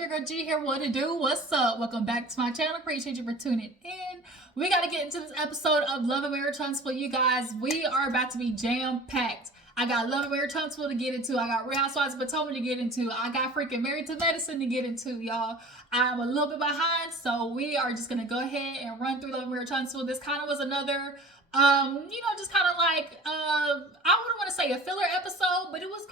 Your girl G here. What to do? What's up? Welcome back to my channel. Appreciate you for tuning in. We got to get into this episode of Love and Marriage Huntsville, you guys. We are about to be jam-packed. I got Love and Marriage Huntsville to get into. I got Real Housewives of Potomac to get into. I got freaking Married to Medicine to get into, y'all. I'm a little bit behind, so we are just going to go ahead and run through Love and Marriage Huntsville. This kind of was another, just kind of like, I wouldn't want to say a filler episode, but it was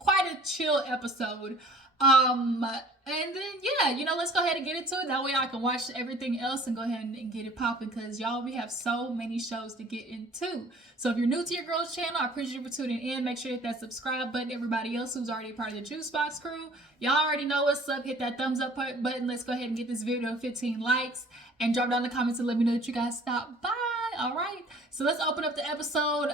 quite a chill episode. And then, yeah, let's go ahead and get into it. That way I can watch everything else and go ahead and get it popping because, y'all, we have so many shows to get into. So if you're new to your girl's channel, I appreciate you for tuning in. Make sure you hit that subscribe button. Everybody else who's already part of the Juice Box crew, y'all already know what's up. Hit that thumbs up button. Let's go ahead and get this video 15 likes and drop down the comments and let me know that you guys stopped by. All right, so let's open up the episode.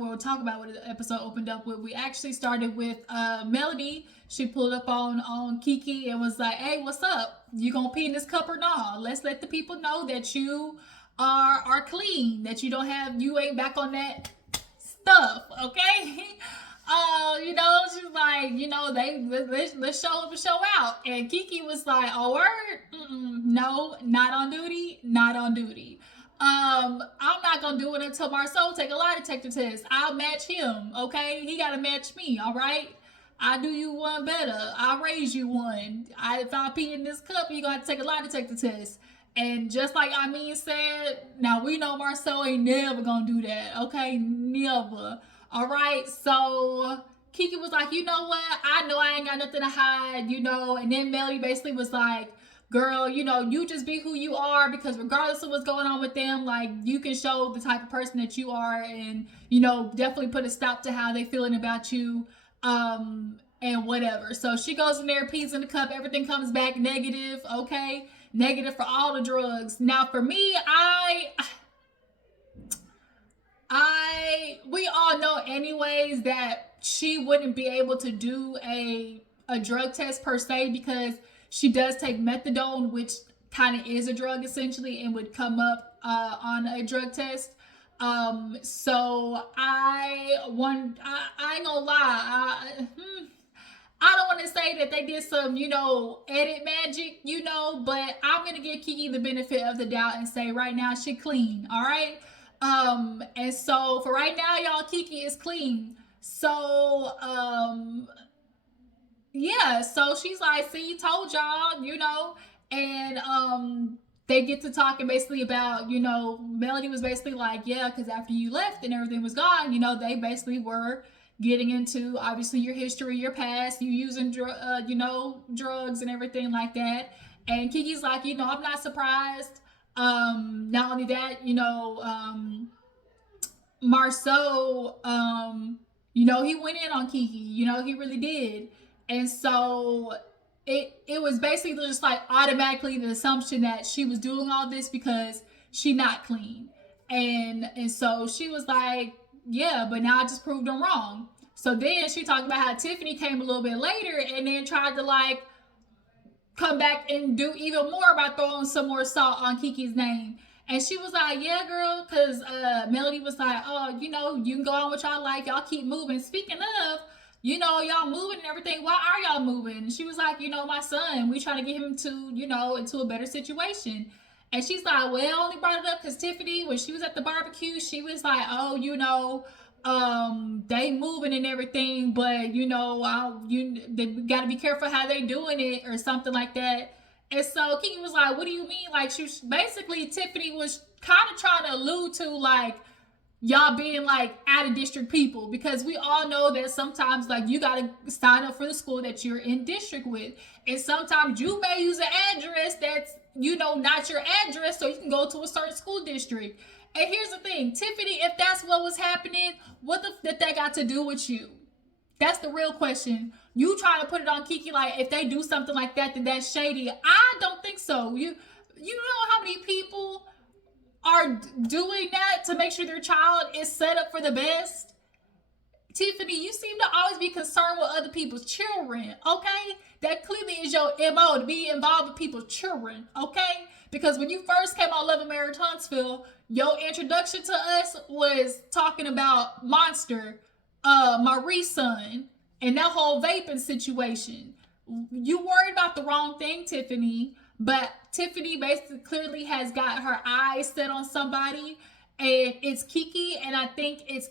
We'll talk about what the episode opened up with. We actually started with Melody. She pulled up on Kiki and was like, "Hey, what's up? You gonna pee in this cup or not? Let's let the people know that you are clean. That you ain't back on that stuff, okay?" She's like, let's show up and show out. And Kiki was like, "Oh, word? No, not on duty, not on duty." I'm not gonna do it until Marcel take a lie detector test. I'll match him, okay? He gotta match me, all right? I do you one better. I raise you one. If I pee in this cup, you gotta take a lie detector test. And just like said, now we know Marcel ain't never gonna do that, okay? Never. All right, so Kiki was like, you know what? I know I ain't got nothing to hide, And then Melly basically was like, girl, you just be who you are because regardless of what's going on with them, like, you can show the type of person that you are and, definitely put a stop to how they feeling about you, and whatever. So she goes in there, pees in the cup, everything comes back negative, okay? Negative for all the drugs. Now, for me, we all know anyways that she wouldn't be able to do a drug test per se because she does take methadone, which kind of is a drug essentially, and would come up on a drug test. So I ain't gonna lie. I don't want to say that they did some, edit magic, but I'm gonna give Kiki the benefit of the doubt and say right now she clean. All right. And so for right now, y'all, Kiki is clean. So, yeah, so she's like, see, told y'all, and they get to talking basically about, Melody was basically like, yeah, because after you left and everything was gone, they basically were getting into, obviously, your history, your past, you using, drugs and everything like that. And Kiki's like, I'm not surprised. Not only that, Marceau, he went in on Kiki, he really did. And so it was basically just like automatically the assumption that she was doing all this because she not clean. And so she was like, yeah, but now I just proved them wrong. So then she talked about how Tiffany came a little bit later and then tried to like come back and do even more by throwing some more salt on Kiki's name. And she was like, yeah, girl, because Melody was like, oh, you can go on what y'all like. Y'all keep moving. Speaking of, y'all moving and everything. Why are y'all moving? And she was like, my son, we trying to get him to, into a better situation. And she's like, well, I only brought it up because Tiffany, when she was at the barbecue, she was like, oh, they moving and everything, but, they got to be careful how they doing it or something like that. And so Kiki was like, what do you mean? Like, she was basically, Tiffany was kind of trying to allude to, like, y'all being like out of district people, because we all know that sometimes like you got to sign up for the school that you're in district with, and sometimes you may use an address that's not your address so you can go to a certain school district. And here's the thing, Tiffany, if that's what was happening, what did that got to do with you? That's the real question. You trying to put it on Kiki like if they do something like that, then that's shady. I don't think so. You know how many people are doing that to make sure their child is set up for the best? Tiffany, you seem to always be concerned with other people's children, okay? That clearly is your MO, to be involved with people's children, okay? Because when you first came on Love and Marriage Huntsville, your introduction to us was talking about Monster, Marie's son, and that whole vaping situation. you worried about the wrong thing, Tiffany. But Tiffany basically clearly has got her eyes set on somebody, and it's Kiki. And I think it's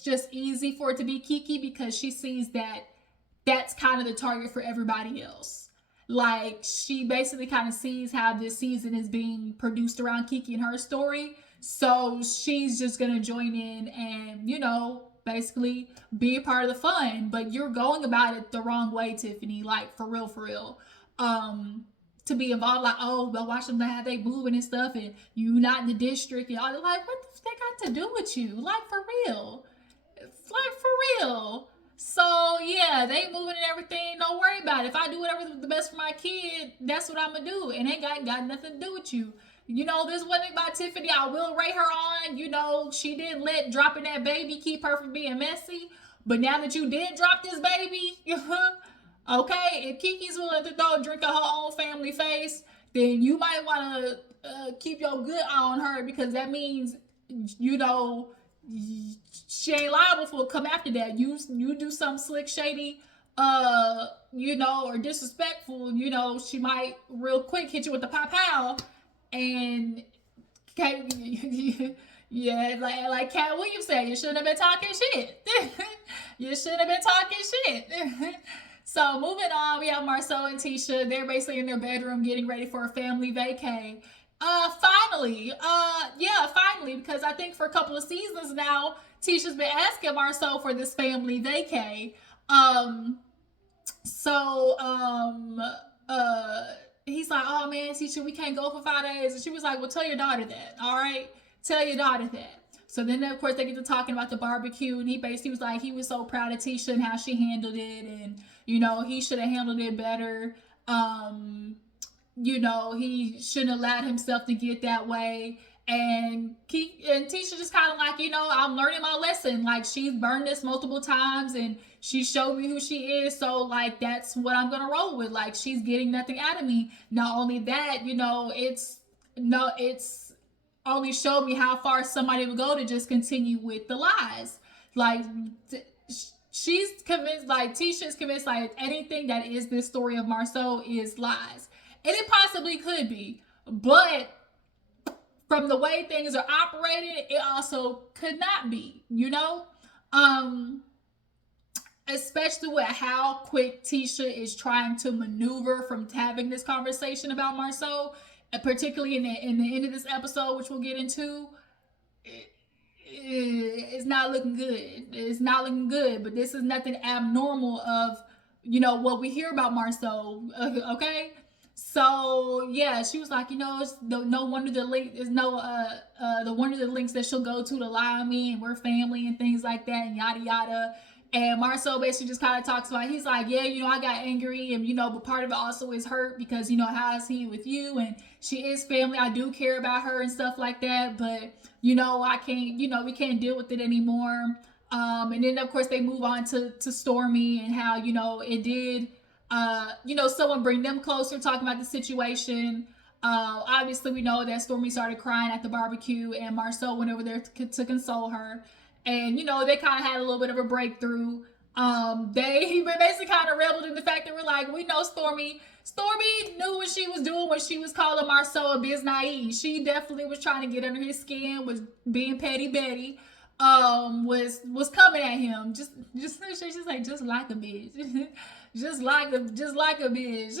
just easy for it to be Kiki because she sees that that's kind of the target for everybody else. Like, she basically kind of sees how this season is being produced around Kiki and her story. So she's just gonna join in and, basically be a part of the fun. But you're going about it the wrong way, Tiffany. Like, for real, for real. To be involved, like, oh, but watch them how they moving and stuff, and you not in the district, and all. Like, what the, they got to do with you? Like, for real. It's like, for real. So yeah, they moving and everything. Don't worry about it. If I do whatever's the best for my kid, that's what I'm gonna do. And ain't got nothing to do with you. This one thing about Tiffany, I will rate her on. She didn't let dropping that baby keep her from being messy. But now that you did drop this baby, okay, if Kiki's willing to throw a drink at her own family face, then you might want to keep your good eye on her, because that means, she ain't liable for come after that. You do something slick, shady, or disrespectful, she might real quick hit you with the pow, and yeah, like Cat Williams said, you shouldn't have been talking shit. You shouldn't have been talking shit. So moving on, we have Marcel and Tisha. They're basically in their bedroom getting ready for a family vacay. Finally, because I think for a couple of seasons now, Tisha's been asking Marcel for this family vacay. He's like, oh man, Tisha, we can't go for 5 days. And she was like, well, tell your daughter that, all right? Tell your daughter that. So then, of course, they get to talking about the barbecue, and he was like, he was so proud of Tisha and how she handled it, and, he should have handled it better. He shouldn't have allowed himself to get that way. And Tisha just kind of like, I'm learning my lesson. Like, she's burned this multiple times, and she showed me who she is. So, like, that's what I'm going to roll with. Like, she's getting nothing out of me. Not only that, it's only showed me how far somebody would go to just continue with the lies. Like, she's convinced, like, Tisha's convinced, like, anything that is this story of Marcel is lies. And it possibly could be. But from the way things are operated, it also could not be, especially with how quick Tisha is trying to maneuver from having this conversation about Marcel, and particularly in the end of this episode, which we'll get into. It's not looking good. It's not looking good, but this is nothing abnormal of, what we hear about Marcel, okay? So yeah, she was like, it's no wonder the link is the wonder the links that she'll go to lie on me, and we're family and things like that, and yada yada. And Marcel basically just kind of talks about, he's like, yeah, I got angry, and but part of it also is hurt because how is he with you, and she is family. I do care about her and stuff like that, but I can't, we can't deal with it anymore. And then of course they move on to Stormy and how it did. Someone bring them closer, talking about the situation. Obviously, we know that Stormy started crying at the barbecue, and Marcel went over there to console her. And, they kind of had a little bit of a breakthrough. They basically kind of reveled in the fact that we're like, we know Stormy knew what she was doing when she was calling Marcel a biz naive. She definitely was trying to get under his skin, was being petty Betty. Was coming at him. She's like, just like a bitch. just like a bitch.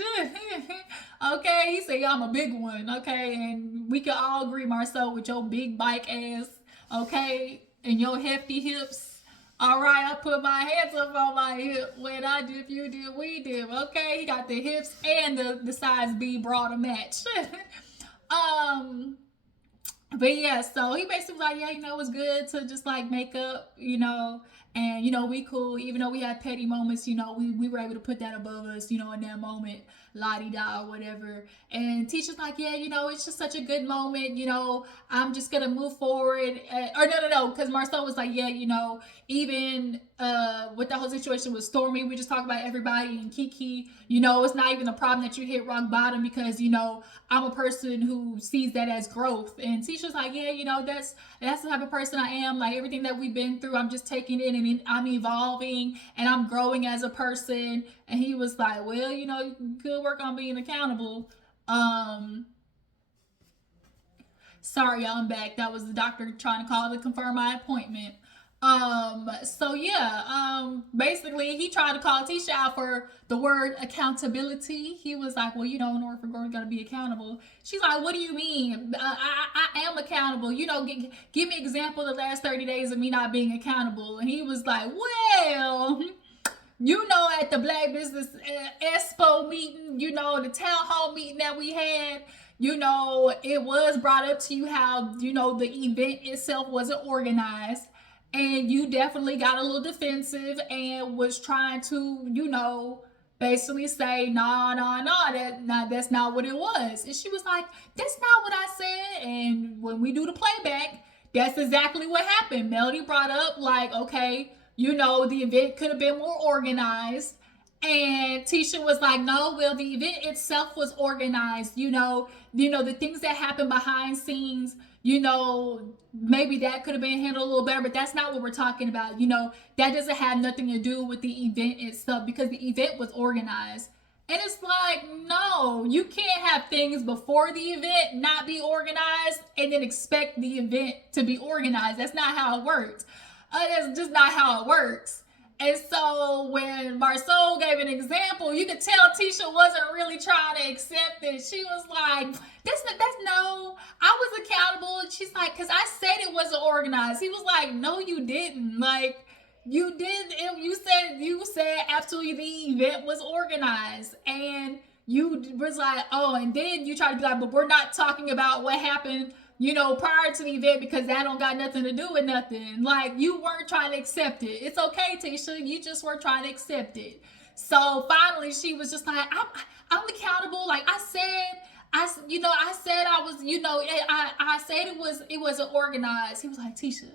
Okay, he said, I'm a big one. Okay, and we can all agree, Marcel, with your big bike ass. Okay, and your hefty hips. All right, I put my hands up on my hip. When I did, you did, we did. Okay, he got the hips and the size B bra to match. But yeah, so he basically was like, yeah, it was good to just like make up, and we cool, even though we had petty moments, we were able to put that above us, in that moment, la-di-da or whatever. And Tisha's like, yeah, it's just such a good moment, I'm just gonna move forward. Or no, because Marcel was like, yeah, even with the whole situation with Stormy. We just talk about everybody and Kiki. You know, it's not even a problem that you hit rock bottom because, you know, I'm a person who sees that as growth. And Tisha's like, yeah, you know, that's the type of person I am. Like everything that we've been through, I'm just taking it and I'm evolving and I'm growing as a person. And he was like, well, you know, good work on being accountable. Sorry, y'all, I'm back. That was the doctor trying to call to confirm my appointment. So yeah, basically he tried to call Tisha out for the word accountability. He was like, well, you know, in order for girls, gotta be accountable. She's like, what do you mean? I am accountable. You know, give me an example of the last 30 days of me not being accountable. And he was like, well, you know, at the Black Business Expo meeting, you know, the town hall meeting that we had, you know, it was brought up to you how, you know, the event itself wasn't organized. And you definitely got a little defensive and was trying to, you know, basically say, nah, that's not what it was. And she was like, that's not what I said. And when we do the playback, that's exactly what happened. Melody brought up, like, okay, you know, the event could have been more organized. And Tisha was like, no, well, the event itself was organized. You know, the things that happen behind scenes, you know, maybe that could have been handled a little better, but that's not what we're talking about. You know, that doesn't have nothing to do with the event itself because the event was organized. And it's like, no, you can't have things before the event not be organized and then expect the event to be organized. That's not how it works. That's just not how it works. And so when Marceau gave an example, you could tell Tisha wasn't really trying to accept it. She was like, that's no, I was accountable. And she's like, because I said it wasn't organized. He was like, no, you didn't. Like, you did. You said absolutely the event was organized. And you was like, oh, and then you tried to be like, but we're not talking about what happened, you know, prior to the event because that don't got nothing to do with nothing. Like, you weren't trying to accept it. It's okay, Tisha. You just weren't trying to accept it. So finally, she was just like, I'm accountable. Like I said I was, you know, I said it wasn't organized. He was like, Tisha,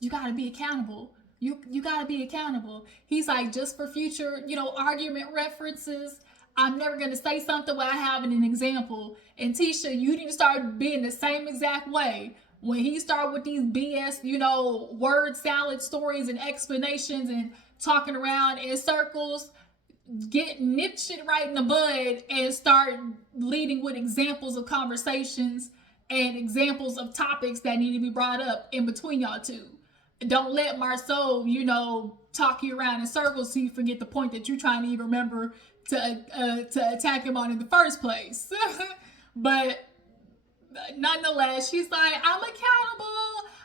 you got to be accountable. You got to be accountable. He's like, just for future, you know, argument references, I'm never going to say something where I have an example. And Tisha, you need to start being the same exact way. When he started with these BS, you know, word salad stories and explanations and talking around in circles, nip shit right in the bud and start leading with examples of conversations and examples of topics that need to be brought up in between y'all two. Don't let Marceau, you know, talk you around in circles so you forget the point that you're trying to even remember to attack him on in the first place. But nonetheless, she's like, I'm accountable.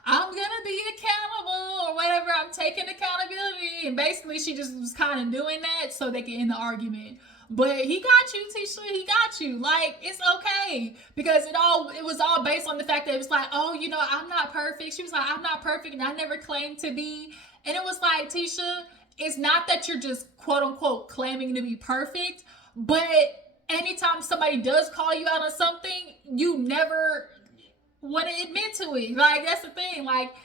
I'm gonna be accountable or whatever. I'm taking accountability. And basically she just was kind of doing that so they could end the argument. But he got you, Tisha. He got you. Like, it's okay. Because it was all based on the fact that it was like, oh, you know, I'm not perfect. She was like, I'm not perfect and I never claimed to be. And it was like, Tisha, it's not that you're just quote unquote claiming to be perfect, but anytime somebody does call you out on something, you never want to admit to it. Like, that's the thing. Like,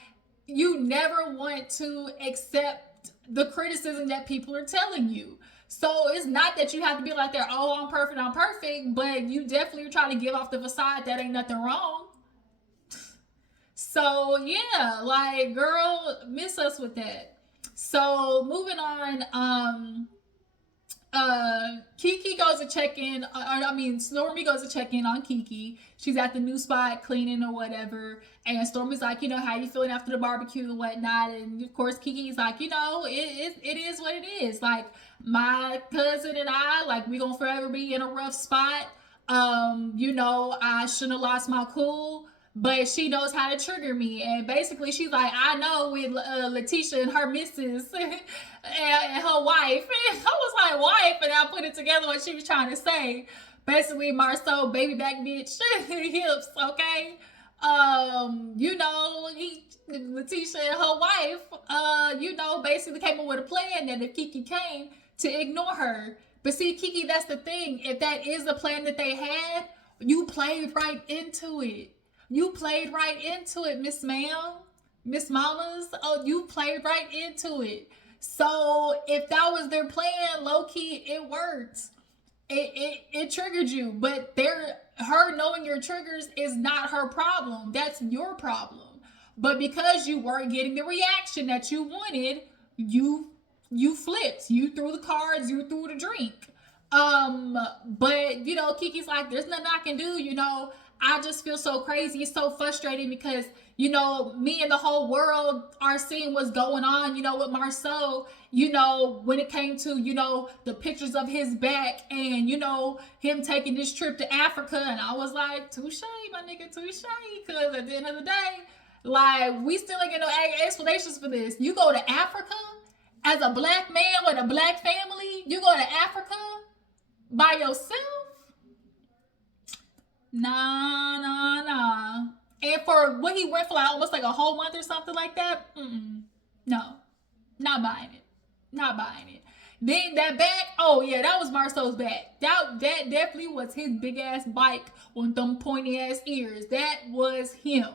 you never want to accept the criticism that people are telling you. So it's not that you have to be like that, oh, I'm perfect, but you definitely are trying to give off the facade that ain't nothing wrong. So yeah, like, girl, miss us with that. So moving on, Kiki goes to check in. Stormy goes to check in on Kiki. She's at the new spot cleaning or whatever. And Stormy's like, you know, how you feeling after the barbecue and whatnot? And of course, Kiki's like, you know, it is what it is. Like, my cousin and I, like, we gonna forever be in a rough spot. You know, I shouldn't have lost my cool. But she knows how to trigger me. And basically, she's like, I know with Letitia and her missus and her wife. I was like, wife? And I put it together what she was trying to say. Basically, Marceau, baby back bitch, hips, okay? You know, Letitia and her wife, you know, basically came up with a plan that if Kiki came, to ignore her. But see, Kiki, that's the thing. If that is the plan that they had, you played right into it. You played right into it, Miss Ma'am, Miss Mamas. Oh, you played right into it. So if that was their plan, low key, it worked. It triggered you, but her knowing your triggers is not her problem. That's your problem. But because you weren't getting the reaction that you wanted, you you flipped. You threw the cards. You threw the drink. But Kiki's like, there's nothing I can do. I just feel so crazy. It's so frustrating because me and the whole world are seeing what's going on. With Marcel. When it came to the pictures of his back and him taking this trip to Africa, and I was like, touche, my nigga, touche. Because at the end of the day, like, we still ain't get no explanations for this. You go to Africa as a black man with a black family. You go to Africa by yourself? Nah. And for what he went for, like almost like a whole month or something like that, no, not buying it. Not buying it. Then that back, oh yeah, that was Marcel's back. That definitely was his big ass bike with them pointy ass ears. That was him.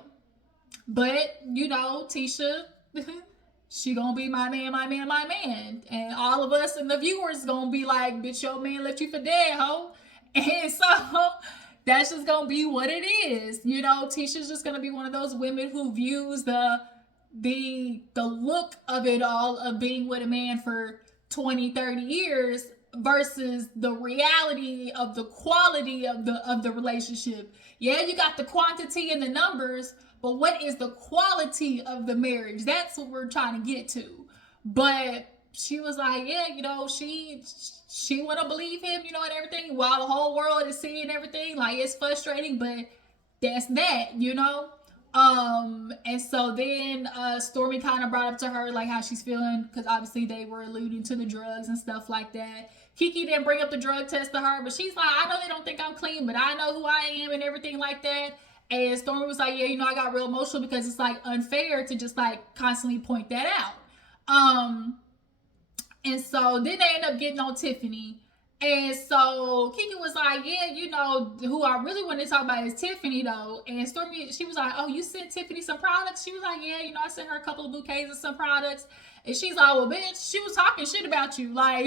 But Tisha, she gonna be my man. And all of us and the viewers gonna be like, bitch, your man left you for dead, ho. And so that's just gonna be what it is. Tisha's just gonna be one of those women who views the look of it all, of being with a man for 20, 30 years versus the reality of the quality of the relationship. Yeah, you got the quantity and the numbers, but what is the quality of the marriage? That's what we're trying to get to. But she was like, yeah, she want to believe him, and everything, while the whole world is seeing everything. Like, it's frustrating, but that's that. And so then Stormy kind of brought up to her like how she's feeling, because obviously they were alluding to the drugs and stuff like that. Kiki didn't bring up the drug test to her, but she's like, I know they don't think I'm clean, but I know who I am and everything like that. And Stormy was like, yeah, I got real emotional because it's like unfair to just like constantly point that out. And so then they end up getting on Tiffany. And so Kiki was like, yeah, who I really want to talk about is Tiffany, though. And Stormy, she was like, oh, you sent Tiffany some products? She was like, yeah, I sent her a couple of bouquets of some products. And she's like, well, bitch, she was talking shit about you. Like,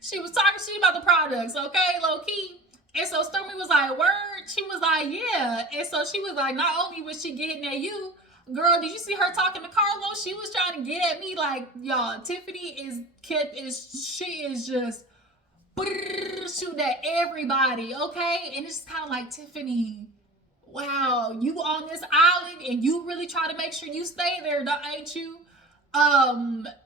she was talking shit about the products, okay, low key. And so Stormy was like, word? She was like, yeah. And so she was like, not only was she getting at you, girl, did you see her talking to Carlos? She was trying to get at me. Like, y'all, Tiffany she is just shooting at everybody, okay? And it's kind of like, Tiffany, wow, you on this island and you really try to make sure you stay there, ain't you?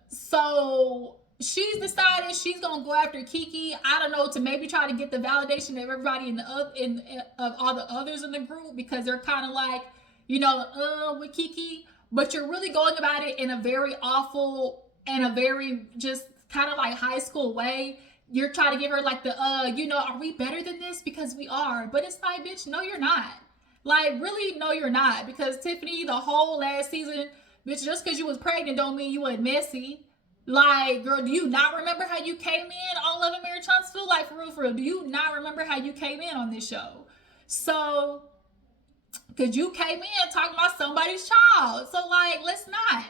So she's decided she's gonna go after Kiki. I don't know, to maybe try to get the validation of everybody of all the others in the group, because they're kind of like, with Kiki. But you're really going about it in a very awful and a very just kind of like high school way. You're trying to give her like the are we better than this? Because we are. But it's like, bitch, no, you're not. Like, really, no, you're not. Because Tiffany, the whole last season, bitch, just because you was pregnant don't mean you wasn't messy. Like, girl, do you not remember how you came in on Love and Marriage Huntsville? Like, for real, do you not remember how you came in on this show? So, because you came in talking about somebody's child. So, like, let's not.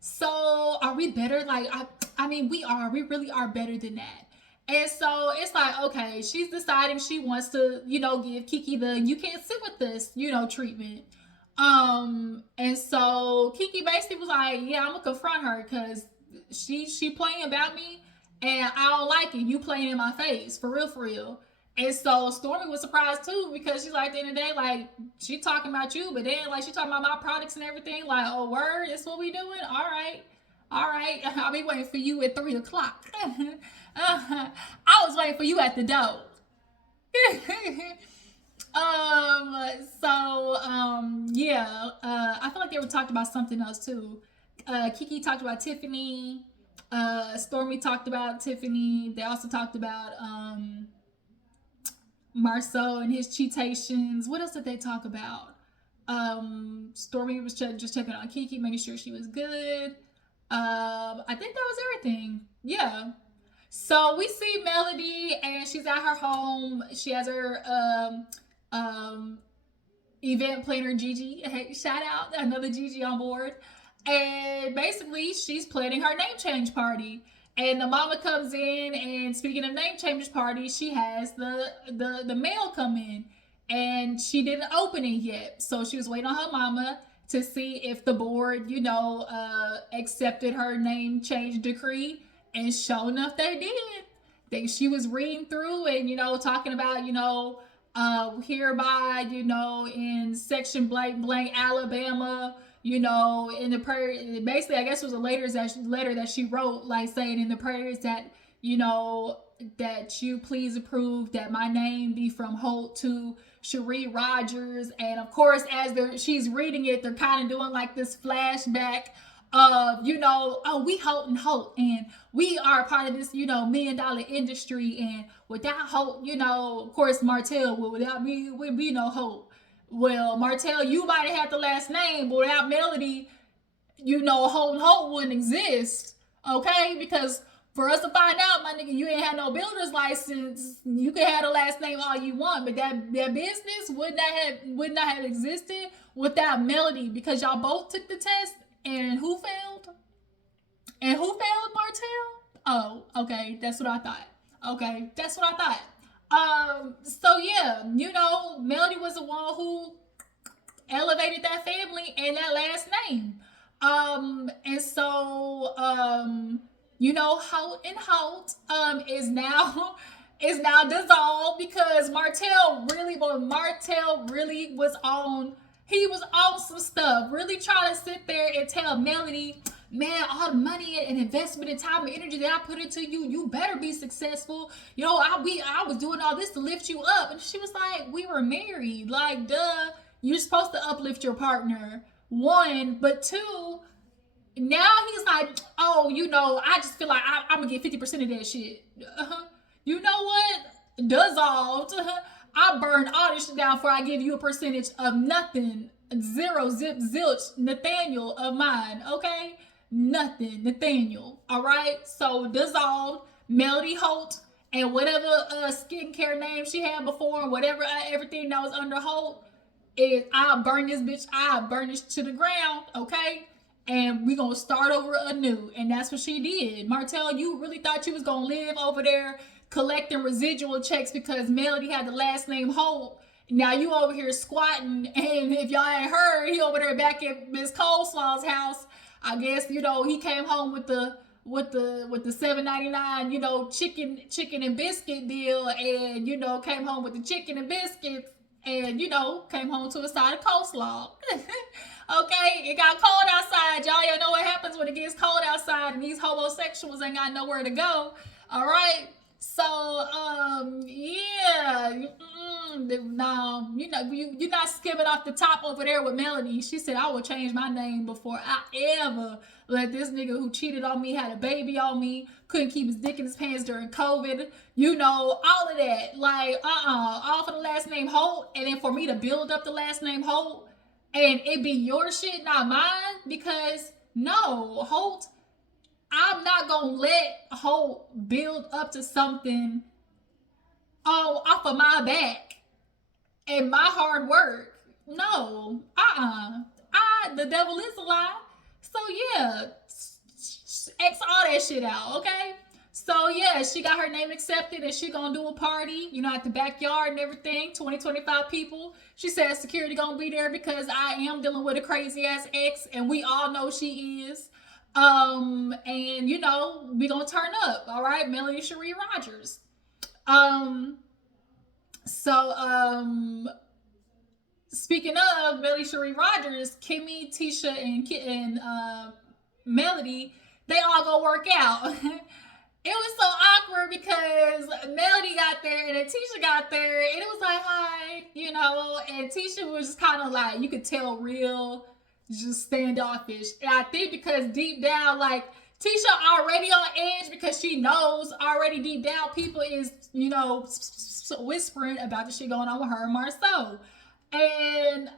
So, are we better? Like, I mean, we are. We really are better than that. And so it's like, okay, she's deciding she wants to, give Kiki the you can't sit with this, treatment. And so Kiki basically was like, yeah, I'm gonna confront her because she playing about me and I don't like it. You playing in my face, for real. And so Stormy was surprised too, because she's like, at the end of the day, like, she talking about you, but then like she talking about my products and everything. Like, oh, word, that's what we doing? All right. I'll be waiting for you at 3 o'clock. I was waiting for you at the door. Yeah. I feel like they were talking about something else too. Kiki talked about Tiffany. Stormy talked about Tiffany. They also talked about Marceau and his cheatations. What else did they talk about? Stormy was just checking on Kiki, making sure she was good. I think that was everything. Yeah. So we see Melody and she's at her home. She has her event planner Gigi. Hey, shout out, another Gigi on board. And basically, she's planning her name change party. And the mama comes in, and speaking of name change party, she has the mail come in, and she didn't open it yet. So she was waiting on her mama to see if the board, accepted her name change decree. And sure enough, they did. She was reading through and talking about hereby in section blank blank Alabama, in the prayer, basically, I guess it was a letter that she wrote, like saying in the prayers that, that you please approve that my name be from Holt to Cherie Rodgers. And of course, as she's reading it, they're kind of doing like this flashback of, oh, we Holt and Holt, and we are part of this, $1 million industry. And without Holt, of course, Martell, well, without me, it would be no Holt. Well, Martell, you might have had the last name, but without Melody, Holt and Holt wouldn't exist. Okay? Because for us to find out, my nigga, you ain't had no builder's license. You can have the last name all you want, but that business would not have existed without Melody, because y'all both took the test. And who failed? And who failed, Martell? Oh, okay. That's what I thought. Okay, that's what I thought. So yeah, Melody was the one who elevated that family and that last name. And so, Holt and Holt, is now dissolved, because Martell really was on. He was on some stuff, really trying to sit there and tell Melody, man, all the money and investment and time and energy that I put into you, you better be successful. I was doing all this to lift you up. And she was like, we were married. Like, duh, you're supposed to uplift your partner. One, but two, now he's like, oh, I just feel like I'm going to get 50% of that shit. You know what? Dissolved. I burn all this shit down before I give you a percentage of nothing. Zero, zip, zilch, Nathaniel of mine, okay? Nothing, Nathaniel, all right? So dissolved, Melody Holt, and whatever skincare name she had before, whatever everything that was under Holt, I'll burn this to the ground, okay? And we gonna start over anew. And that's what she did. Martell, you really thought you was gonna live over there collecting residual checks because Melody had the last name Holt. Now you over here squatting, and if y'all ain't heard, he over there back at Miss Coleslaw's house. I guess he came home with the $7.99 chicken and biscuit deal, and came home with the chicken and biscuits, and came home to a side of coleslaw. Okay, it got cold outside, y'all know what happens when it gets cold outside and these homosexuals ain't got nowhere to go. All right. So, yeah, no, you're not skimming off the top over there with Melody. She said, I will change my name before I ever let this nigga who cheated on me, had a baby on me, couldn't keep his dick in his pants during COVID, all of that. Like, all for the last name Holt, and then for me to build up the last name Holt, and it be your shit, not mine, because, no, Holt, I'm not going to let Holt build up to something off of my back and my hard work. No. The devil is a lie. So, yeah. X all that shit out, okay? So, yeah, she got her name accepted and she going to do a party, at the backyard and everything. 20-25 people. She said security going to be there because I am dealing with a crazy-ass ex, and we all know she is. And we gonna turn up, all right? Melody Cherie Rodgers. Speaking of Melody Cherie Rodgers, Kimmy, Tisha, and Melody, they all go work out. It was so awkward because Melody got there and then Tisha got there, and it was like, hi, and Tisha was just kind of like, you could tell real just standoffish. And I think because deep down, like, Tisha already on edge because she knows already deep down people is, whispering about the shit going on with her and Marceau. And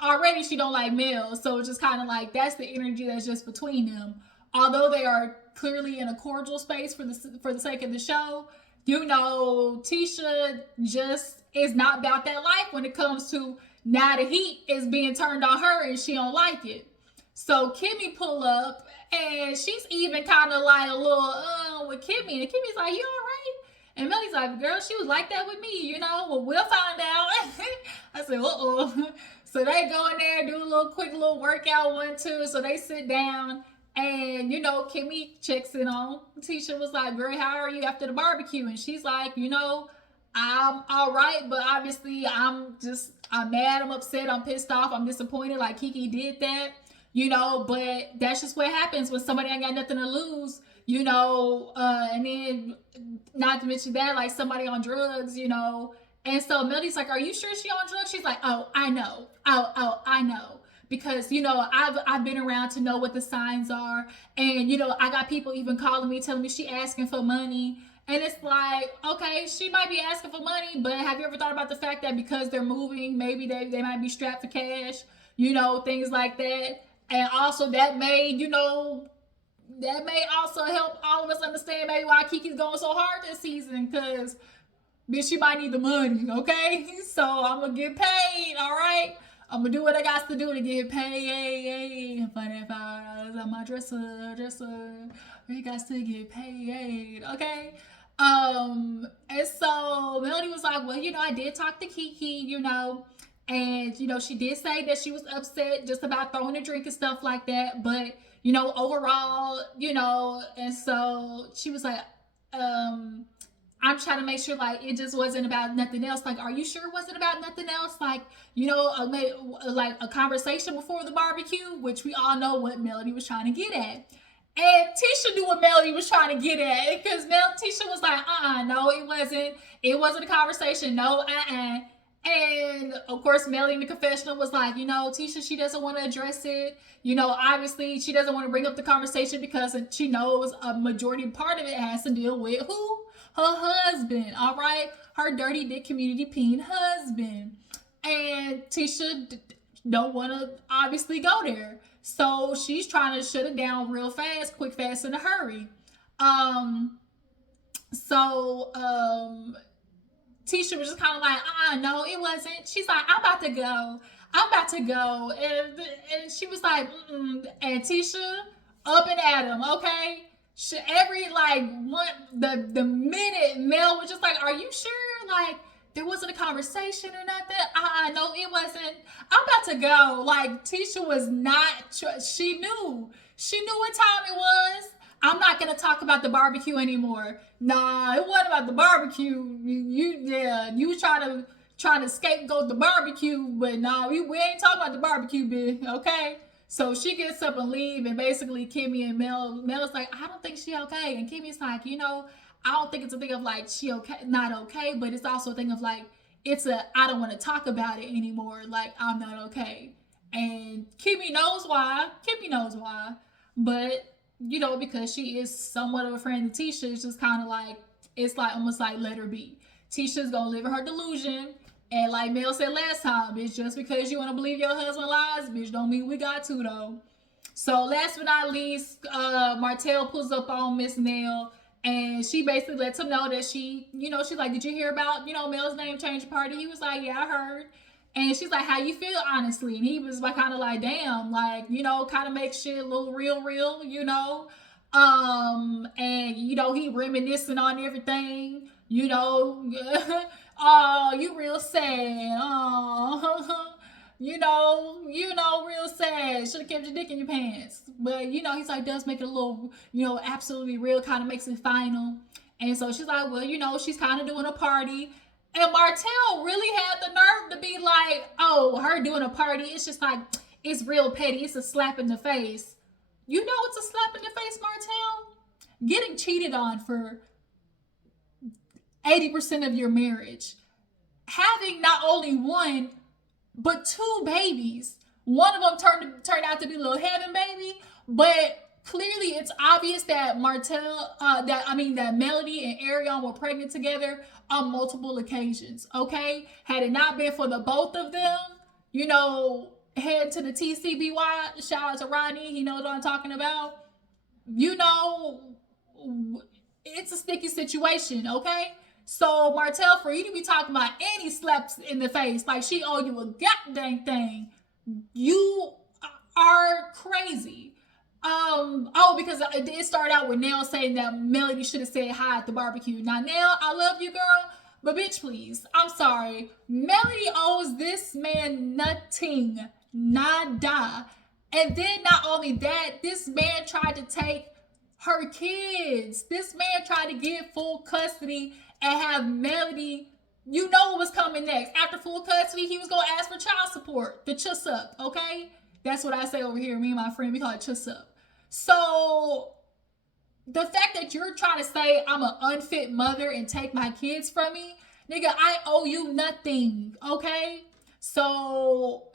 already she don't like Mel, so it's just kind of like that's the energy that's just between them. Although they are clearly in a cordial space for the sake of the show, Tisha just is not about that life when it comes to now the heat is being turned on her and she don't like it. So Kimmy pull up, and she's even kind of like a little with Kimmy, and Kimmy's like, "You all right?" And Melly's like, "Girl, she was like that with me, you know. Well, we'll find out." I said, "Uh-oh." So they go in there, do a little quick little workout, 1, 2. So they sit down, and Kimmy checks in on Tisha. Was like, "Girl, how are you after the barbecue?" And she's like, "I'm all right, but obviously I'm mad, I'm upset, I'm pissed off, I'm disappointed. Like Kiki did that." But that's just what happens when somebody ain't got nothing to lose, and then not to mention that, like somebody on drugs, and so Melody's like, "Are you sure she on drugs?" She's like, "Oh, I know. Oh, I know." Because I've been around to know what the signs are, and I got people even calling me, telling me she asking for money, and it's like, okay, she might be asking for money, but have you ever thought about the fact that because they're moving, maybe they might be strapped for cash, things like that. And also that may also help all of us understand maybe why Kiki's going so hard this season, because bitch, she might need the money, okay? So I'm gonna get paid, all right? I'm gonna do what I got to do to get paid. $5 on my dresser. We got to get paid, okay? And so Melody was like, "Well, I did talk to Kiki, and she did say that she was upset just about throwing a drink and stuff like that, but overall, and so she was like, I'm trying to make sure like it just wasn't about nothing else. Like, are you sure it wasn't about nothing else? Like, like a conversation before the barbecue, which we all know what Melody was trying to get at." And Tisha knew what Melody was trying to get at, because Tisha was like, no, it wasn't. It wasn't a conversation. No, And of course, Melly in the confessional was like, Tisha, she doesn't want to address it. Obviously, she doesn't want to bring up the conversation because she knows a majority part of it has to deal with who? Her husband, all right? Her dirty dick community peen husband. And Tisha don't want to obviously go there. So she's trying to shut it down real fast, quick, fast, in a hurry. Tisha was just kind of like, no, it wasn't. She's like, I'm about to go. And she was like, and Tisha up and at him, okay? Every, like, the minute Mel was just like, are you sure? Like, there wasn't a conversation or nothing? No, it wasn't. I'm about to go. Like, Tisha was not, she knew what time it was. I'm not gonna talk about the barbecue anymore. Nah, it wasn't about the barbecue. You was trying to scapegoat the barbecue, but nah, we ain't talking about the barbecue, bitch. Okay. So she gets up and leave, and basically Kimmy and Mel's like, I don't think she okay, and Kimmy's like, I don't think it's a thing of like she okay, not okay, but it's also a thing of like I don't want to talk about it anymore. Like, I'm not okay, and Kimmy knows why. But because she is somewhat of a friend to Tisha, it's just kind of like, it's like almost like let her be. Tisha's gonna live in her delusion, and like Mel said last time, bitch, just because you want to believe your husband lies, bitch, don't mean we got to though. So last but not least, Martell pulls up on Miss Nell, and she basically lets him know that she's like, did you hear about Mel's name change party? He was like, yeah, I heard. And she's like, how you feel, honestly? And he was like, kind of like, damn, like, kind of make shit a little real, and, he reminiscing on everything, oh, you real sad, oh, real sad. Should have kept your dick in your pants. But, he's like, does make it a little, absolutely real, kind of makes it final. And so she's like, well, she's kind of doing a party. And Martell really had the nerve to be like, oh, her doing a party, it's just like, it's real petty. It's a slap in the face. It's a slap in the face, Martell? Getting cheated on for 80% of your marriage. Having not only one, but 2 babies. One of them turned out to be a little heaven baby, but clearly it's obvious that that Melody and Arion were pregnant together on multiple occasions, okay? Had it not been for the both of them, head to the TCBY, shout out to Rodney, he knows what I'm talking about. It's a sticky situation, okay? So Martell, for you to be talking about any slaps in the face, like she owe you a goddamn thing, you are crazy. Oh, because it did start out with Nell saying that Melody should have said hi at the barbecue. Now, Nell, I love you, girl, but bitch, please, I'm sorry. Melody owes this man nothing, nada. And then not only that, this man tried to take her kids. This man tried to get full custody and have Melody. You know what was coming next. After full custody, he was going to ask for child support. The chuss up, okay? That's what I say over here. Me and my friend, we call it chuss up. So the fact that you're trying to say I'm an unfit mother and take my kids from me, nigga, I owe you nothing, okay? So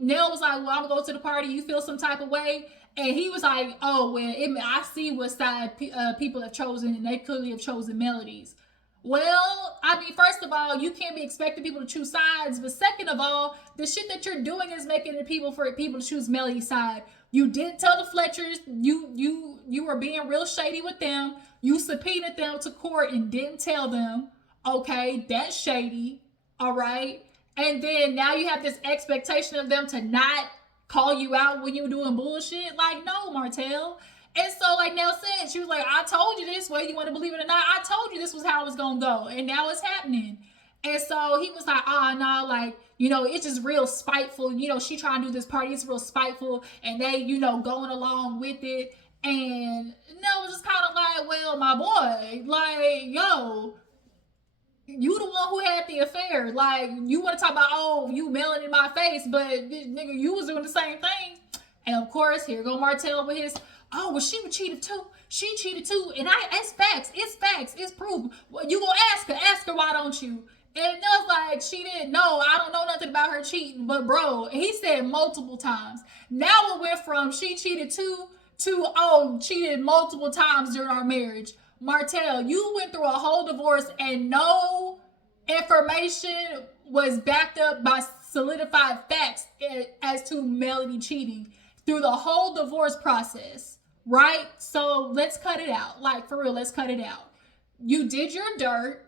Nell was like, well, I'm gonna go to the party. You feel some type of way? And he was like, oh, well, I see what side people have chosen, and they clearly have chosen Melody's. Well, I mean, first of all, you can't be expecting people to choose sides. But second of all, the shit that you're doing is making it for people to choose Melody's side. You didn't tell the Fletchers. You were being real shady with them. You subpoenaed them to court and didn't tell them. Okay, that's shady. All right. And then now you have this expectation of them to not call you out when you're doing bullshit. Like, no, Martell. And so, like Nell said, she was like, I told you this, whether you want to believe it or not. I told you this was how it was going to go. And now it's happening. And so he was like, no, like, you know, it's just real spiteful. You know, she trying to do this party. It's real spiteful. And they, you know, going along with it. And Nell was just kind of like, well, my boy, like, yo, you the one who had the affair. Like, you want to talk about, oh, you melon in my face, but nigga, you was doing the same thing. And of course, here go Martell with his, oh, well, she cheated too. She cheated too. And it's facts. It's proof. Well, you gonna ask her, why don't you? And Nell's like, she didn't know. I don't know nothing about her cheating. But bro, he said multiple times. Now it went from she cheated too to, oh, cheated multiple times during our marriage. Martell, you went through a whole divorce and no information was backed up by solidified facts as to Melody cheating through the whole divorce process, right? So let's cut it out. Like, for real, let's cut it out. You did your dirt.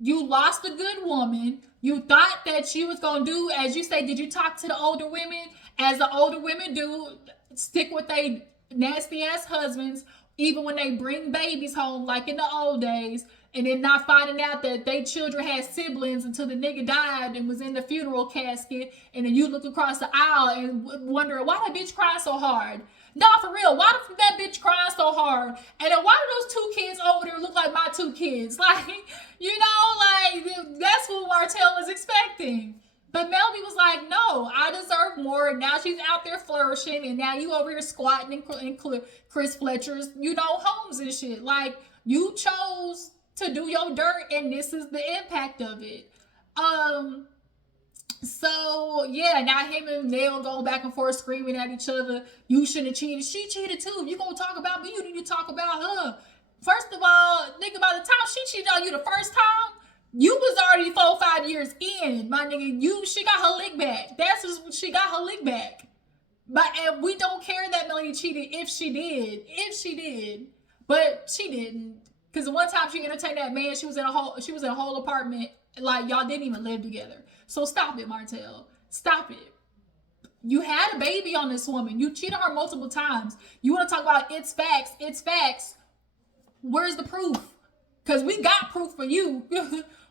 You lost a good woman. You thought that she was going to do, as you say, did you talk to the older women? As the older women do, stick with their nasty ass husbands, even when they bring babies home, like in the old days, and then not finding out that they children had siblings until the nigga died and was in the funeral casket, and then you look across the aisle and wonder, why that bitch crying so hard? Nah, for real, why that bitch crying so hard? And then why do those two kids over there look like my two kids? Like, you know, like, that's what Martell was expecting. But Melody was like, no, I deserve more. And now she's out there flourishing. And now you over here squatting in Chris Fletcher's, you know, homes and shit. Like, you chose to do your dirt, and this is the impact of it. So, yeah, now him and Nell going back and forth screaming at each other. You shouldn't have cheated. She cheated too. If you going to talk about me, you need to talk about her. First of all, nigga, by the time she cheated on you the first time, you was already 4-5 years in, my nigga. She got her lick back. That's just, she got her lick back. And we don't care that Melody cheated if she did. But she didn't. Because the one time she entertained that man, she was in a whole apartment. Like, y'all didn't even live together. So stop it, Martell. Stop it. You had a baby on this woman. You cheated on her multiple times. You want to talk about it's facts. Where's the proof? Because we got proof for you.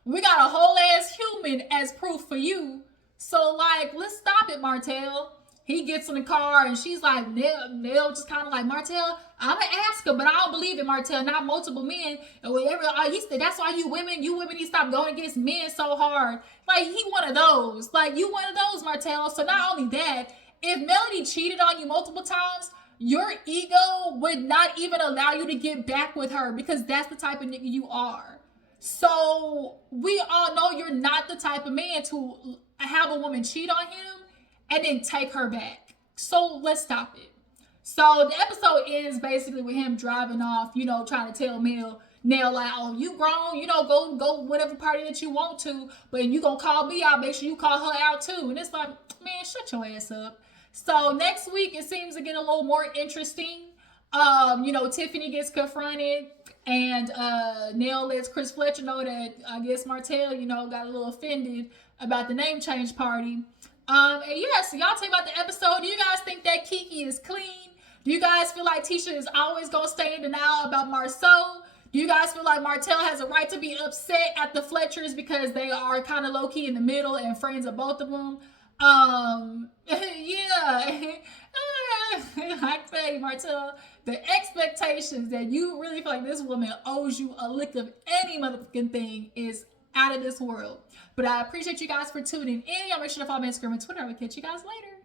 We got a whole ass human as proof for you. So, like, let's stop it, Martell. He gets in the car and she's like, Nell just kind of like, Martell, I'm going to ask her, but I don't believe it, Martell. Not multiple men. And whatever, he said, that's why you women need to stop going against men so hard. Like, he one of those. Like, you one of those, Martell. So not only that, if Melody cheated on you multiple times, your ego would not even allow you to get back with her, because that's the type of nigga you are. So we all know you're not the type of man to have a woman cheat on him and then take her back. So let's stop it. So the episode ends basically with him driving off, you know, trying to tell Nell like, oh, you grown, you know, go whatever party that you want to, but you gonna call me out, make sure you call her out too. And it's like, man, shut your ass up. So next week it seems to get a little more interesting. You know, Tiffany gets confronted, and Nell lets Chris Fletcher know that I guess Martell, you know, got a little offended about the name change party. And yeah, so y'all tell me about the episode. Do you guys think that Kiki is clean? Do you guys feel like Tisha is always gonna stay in denial about Marceau? Do you guys feel like Martell has a right to be upset at the Fletchers because they are kind of low key in the middle and friends of both of them? Yeah. I tell you, Martell, the expectations that you really feel like this woman owes you a lick of any motherfucking thing is out of this world. But I appreciate you guys for tuning in. Y'all make sure to follow me on Instagram and Twitter. I will catch you guys later.